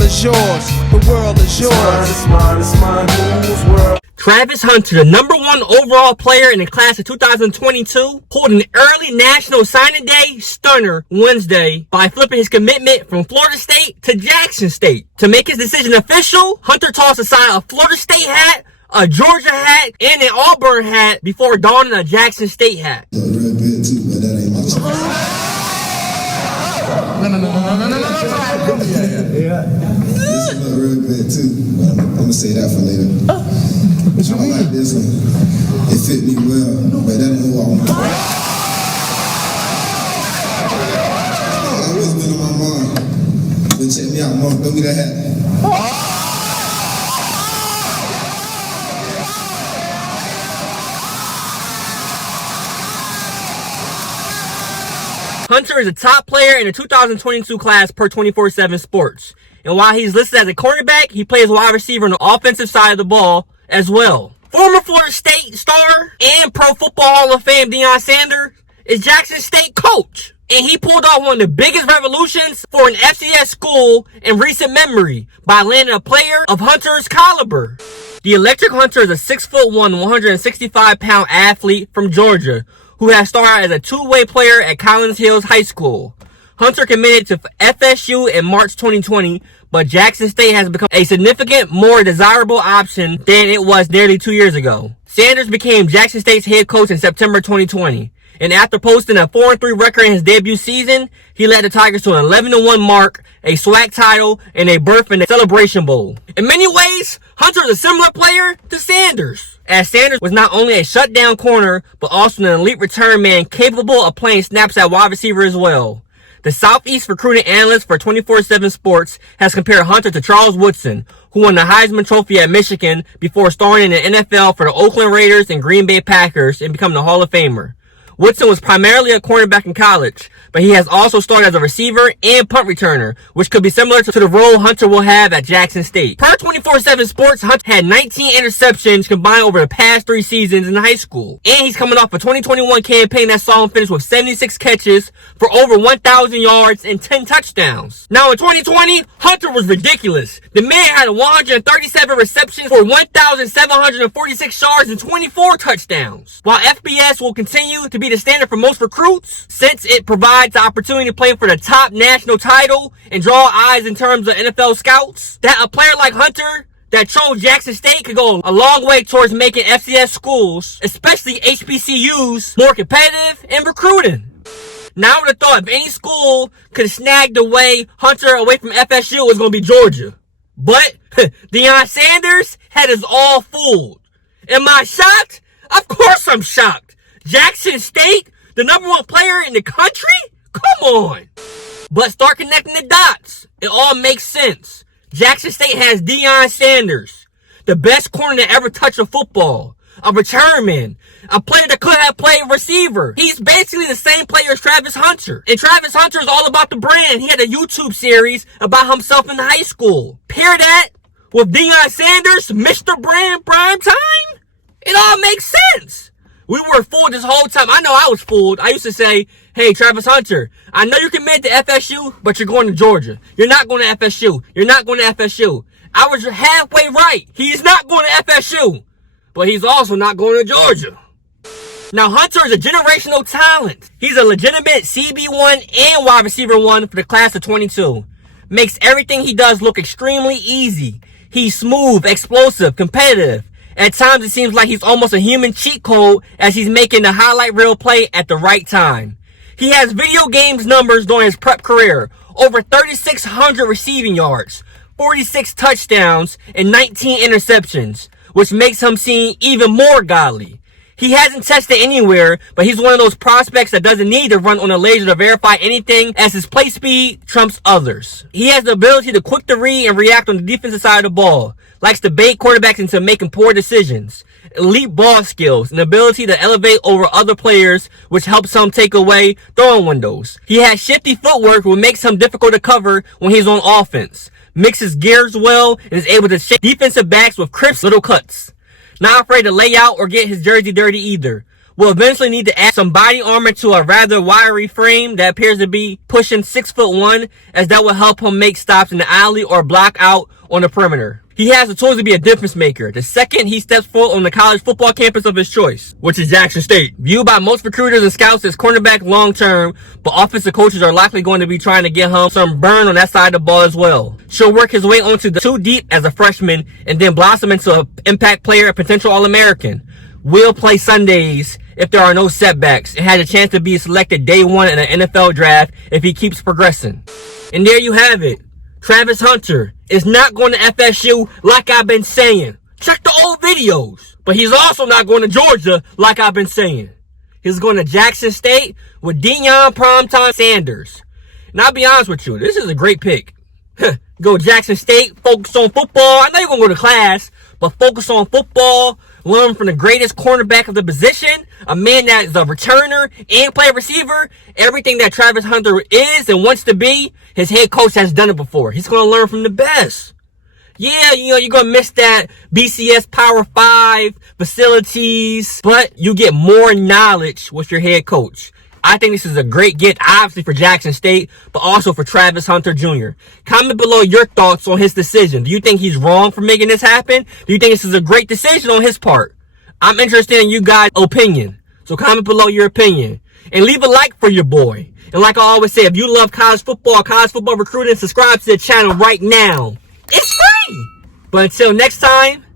world is yours. The world is yours. It's mine, whose world? Travis Hunter, the #1 overall player in the class of 2022, pulled an early National Signing Day stunner Wednesday by flipping his commitment from Florida State to Jackson State. To make his decision official, Hunter tossed aside a Florida State hat, a Georgia hat, and an Auburn hat before donning a Jackson State hat. Real good too, but that ain't my choice. Yeah. This look real good too, but I'm gonna say that for later. I don't like this one. It fit me well, but that ain't who I want. I was been on my mom. But check me out, mom. Throw me that hat. Hunter is a top player in the 2022 class per 24/7 Sports. And while he's listed as a cornerback, he plays wide receiver on the offensive side of the ball as well. Former Florida State star and Pro Football Hall of Fame Deion Sanders is Jackson State coach. And he pulled off one of the biggest revolutions for an FCS school in recent memory by landing a player of Hunter's caliber. The Electric Hunter is a 6'1", 165-pound athlete from Georgia who has started as a two-way player at Collins Hills High School. Hunter committed to FSU in March 2020, but Jackson State has become a significant, more desirable option than it was nearly 2 years ago. Sanders became Jackson State's head coach in September 2020, and after posting a 4-3 record in his debut season, he led the Tigers to an 11-1 mark, a SWAC title, and a berth in the Celebration Bowl. In many ways, Hunter is a similar player to Sanders, as Sanders was not only a shutdown corner, but also an elite return man capable of playing snaps at wide receiver as well. The Southeast recruiting analyst for 24/7 Sports has compared Hunter to Charles Woodson, who won the Heisman Trophy at Michigan before starring in the NFL for the Oakland Raiders and Green Bay Packers and becoming a Hall of Famer. Woodson was primarily a cornerback in college, but he has also started as a receiver and punt returner, which could be similar to the role Hunter will have at Jackson State. Per 24/7 Sports, Hunter had 19 interceptions combined over the past 3 seasons in high school. And he's coming off a 2021 campaign that saw him finish with 76 catches for over 1,000 yards and 10 touchdowns. Now in 2020, Hunter was ridiculous. The man had 137 receptions for 1,746 yards and 24 touchdowns. While FBS will continue to be the standard for most recruits, since it provides the opportunity to play for the top national title and draw eyes in terms of NFL scouts, that a player like Hunter that chose Jackson State could go a long way towards making FCS schools, especially HBCUs, more competitive in recruiting. Now I would have thought if any school could snag the way Hunter away from FSU, it was going to be Georgia. But Deion Sanders had us all fooled. Am I shocked? Of course I'm shocked. Jackson State, the #1 player in the country? Come on. But start connecting the dots. It all makes sense. Jackson State has Deion Sanders, the best corner to ever touch a football, a return man, a player that could have played receiver. He's basically the same player as Travis Hunter. And Travis Hunter is all about the brand. He had a YouTube series about himself in high school. Pair that with Deion Sanders, Mr. Brand Prime Time, it all makes sense. We were fooled this whole time. I know I was fooled. I used to say, hey, Travis Hunter, I know you committed to FSU, but you're going to Georgia. You're not going to FSU. You're not going to FSU. I was halfway right. He's not going to FSU, but he's also not going to Georgia. Now, Hunter is a generational talent. He's a legitimate CB1 and wide receiver 1 for the class of 22. Makes everything he does look extremely easy. He's smooth, explosive, competitive. At times, it seems like he's almost a human cheat code as he's making the highlight reel play at the right time. He has video games numbers during his prep career. Over 3,600 receiving yards, 46 touchdowns, and 19 interceptions, which makes him seem even more godly. He hasn't tested anywhere, but he's one of those prospects that doesn't need to run on a laser to verify anything, as his play speed trumps others. He has the ability to quick to read and react on the defensive side of the ball. Likes to bait quarterbacks into making poor decisions. Elite ball skills and ability to elevate over other players, which helps him take away throwing windows. He has shifty footwork, which makes him difficult to cover when he's on offense. Mixes gears well and is able to shake defensive backs with crisp little cuts. Not afraid to lay out or get his jersey dirty either. will eventually need to add some body armor to a rather wiry frame that appears to be pushing 6'1", as that will help him make stops in the alley or block out on the perimeter. He has the tools to be a difference maker the second he steps foot on the college football campus of his choice, which is Jackson State. Viewed by most recruiters and scouts as cornerback long term, but offensive coaches are likely going to be trying to get him some burn on that side of the ball as well. She'll work his way onto the 2 deep as a freshman and then blossom into an impact player, a potential All-American. Will play Sundays if there are no setbacks and has a chance to be selected day 1 in an NFL draft if he keeps progressing. And there you have it. Travis Hunter is not going to FSU like I've been saying. Check the old videos. But he's also not going to Georgia like I've been saying. He's going to Jackson State with Deion Primetime Sanders. And I'll be honest with you, this is a great pick. Go Jackson State, focus on football. I know you're going to go to class, but focus on football. Learn from the greatest cornerback of the position, a man that is a returner and play receiver. Everything that Travis Hunter is and wants to be, his head coach has done it before. He's going to learn from the best. Yeah, you're going to miss that BCS Power 5 facilities, but you get more knowledge with your head coach. I think this is a great get, obviously for Jackson State, but also for Travis Hunter Jr. Comment below your thoughts on his decision. Do you think he's wrong for making this happen? Do you think this is a great decision on his part? I'm interested in you guys' opinion. So comment below your opinion. And leave a like for your boy. And like I always say, if you love college football recruiting, subscribe to the channel right now. It's free! But until next time,